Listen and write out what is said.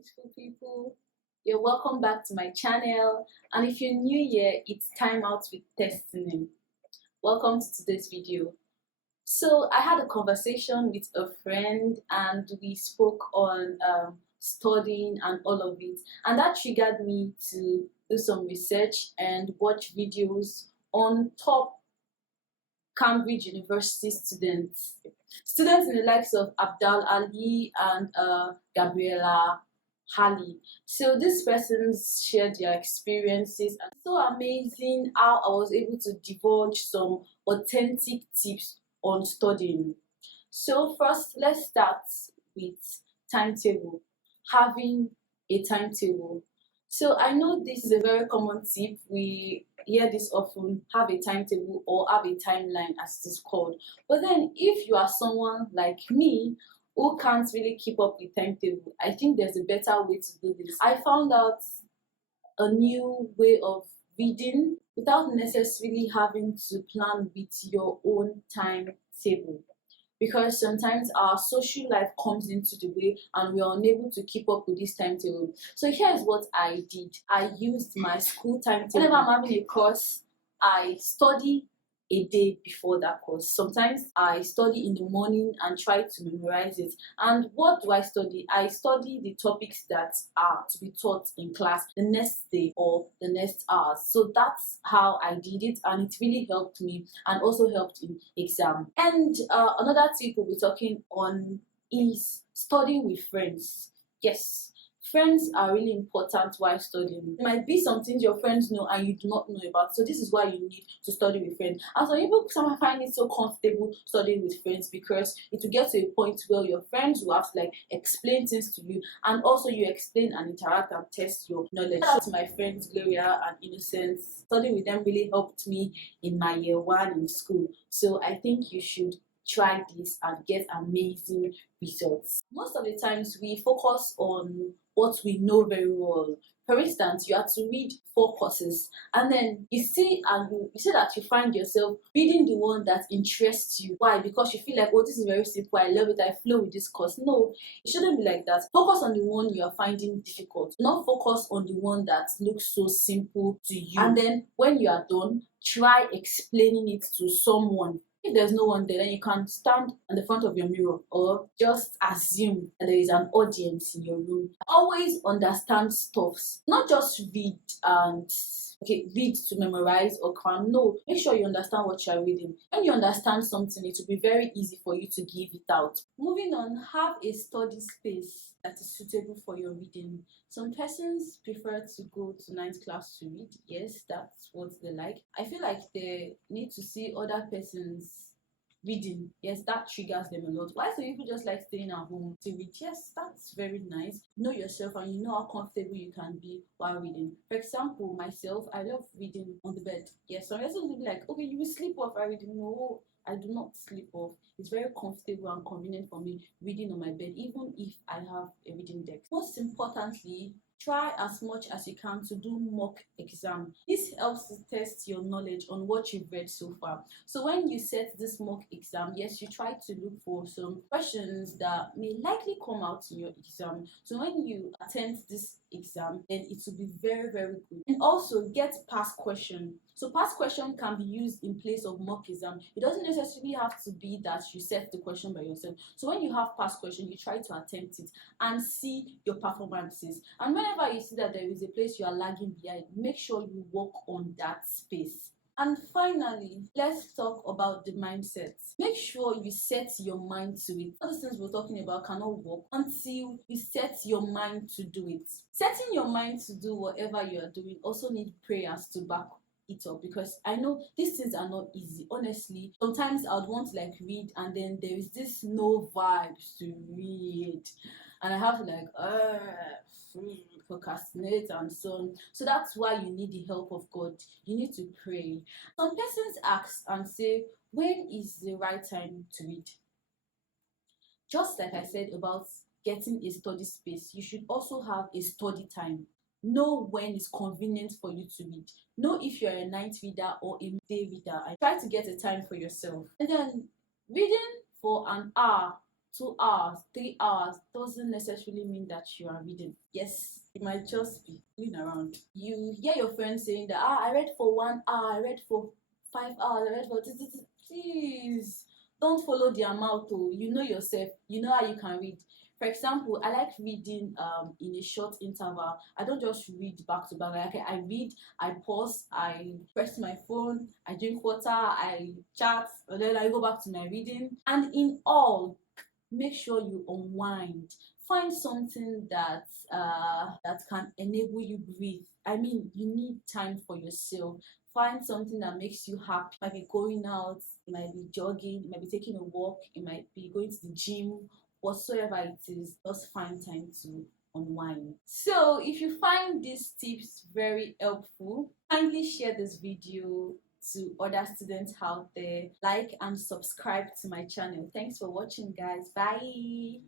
beautiful people. You're welcome back to my channel. And if you're new here, it's Time Out with Destiny. Welcome to today's video. So I had a conversation with a friend and we spoke on studying and all of it. And that triggered me to do some research and watch videos on top Cambridge University students. Students in the likes of Abdal Ali and Gabriella Halley. So these persons shared their experiences, and so amazing how I was able to divulge some authentic tips on studying. So first, let's start with timetable. Having a timetable. So I know this is a very common tip. We hear this often, have a timetable or have a timeline as it is called. But then if you are someone like me who can't really keep up with timetable, I think there's a better way to do this. I found out a new way of reading without necessarily having to plan with your own timetable, because sometimes our social life comes into the way and we are unable to keep up with this timetable. So here's what I did. I used my school timetable. Whenever I'm having a course, I study a day before that course. Sometimes I study in the morning and try to memorize it. And what do I study? I study the topics that are to be taught in class the next day or the next hours. So that's how I did it, and it really helped me and also helped in exam. And another tip we'll be talking on is studying with friends. Yes, friends are really important while studying. There might be some things your friends know and you do not know about, so this is why you need to study with friends. And some people find it so comfortable studying with friends because it will get to a point where your friends will have to explain things to you, and also you explain and interact and test your knowledge. Shout out to my friends Gloria and Innocence. Studying with them really helped me in my year 1 in school. So I think you should try this and get amazing results. Most of the times we focus on what we know very well. For instance, you have to read 4 courses, and then you see that you find yourself reading the one that interests you. Why? Because you feel like, oh, this is very simple, I love it, I flow with this course. No, it shouldn't be like that. Focus on the one you are finding difficult, not focus on the one that looks so simple to you. And then when you are done, try explaining it to someone. If there's no one there, then you can stand in the front of your mirror or just assume that there is an audience in your room. Always understand stuffs, not just read and read to memorize or cram. No, make sure you understand what you're reading. When you understand something, it will be very easy for you to give it out. Moving on, have a study space that is suitable for your reading. Some persons prefer to go to ninth class to read. Yes, that's what they like. I feel like they need to see other persons reading. Yes, that triggers them a lot. Why some people just like staying at home to read? Yes, that's very nice. Know yourself and you know how comfortable you can be while reading. For example, myself, I love reading on the bed. Yes, some persons will be like, okay, you will sleep off while reading. No, I do not sleep off. It's very comfortable and convenient for me reading on my bed, even if I have a reading desk. Most importantly, try as much as you can to do mock exam. This helps to test your knowledge on what you've read so far. So when you set this mock exam, yes, you try to look for some questions that may likely come out in your exam. So when you attempt this exam, then it will be very, very good. And also get past question. So past question can be used in place of mock exam. It doesn't necessarily have to be that you set the question by yourself. So when you have past question, you try to attempt it and see your performances. And whenever you see that there is a place you are lagging behind, make sure you work on that space. And finally, let's talk about the mindset. Make sure you set your mind to it. All these things we're talking about cannot work until you set your mind to do it. Setting your mind to do whatever you are doing also need prayers to back it up, because I know these things are not easy. Honestly, sometimes I would want to read and then there is this no vibes to read and I have to procrastinate and so on. So that's why you need the help of God. You need to pray. Some persons ask and say, when is the right time to read? Just like I said about getting a study space, you should also have a study time. Know when it's convenient for you to read. Know if you're a night reader or a day reader, and try to get a time for yourself. And then reading for an hour 2 hours, 3 hours doesn't necessarily mean that you are reading. Yes, it might just be going around. You hear your friends saying that, I read for 1 hour, I read for 5 hours, I read for this. Please don't follow their mouth. Oh, you know yourself, you know how you can read. For example, I like reading in a short interval. I don't just read back to back. Like, I read, I pause, I press my phone, I drink water, I chat, and then I go back to my reading. And in all, make sure you unwind. Find something that can enable you breathe. I mean, you need time for yourself. Find something that makes you happy. It might be going out, it might be jogging, it might be taking a walk, it might be going to the gym, whatsoever it is. Just find time to unwind. So if you find these tips very helpful, kindly share this video to other students out there. Like and subscribe to my channel. Thanks for watching, guys. Bye.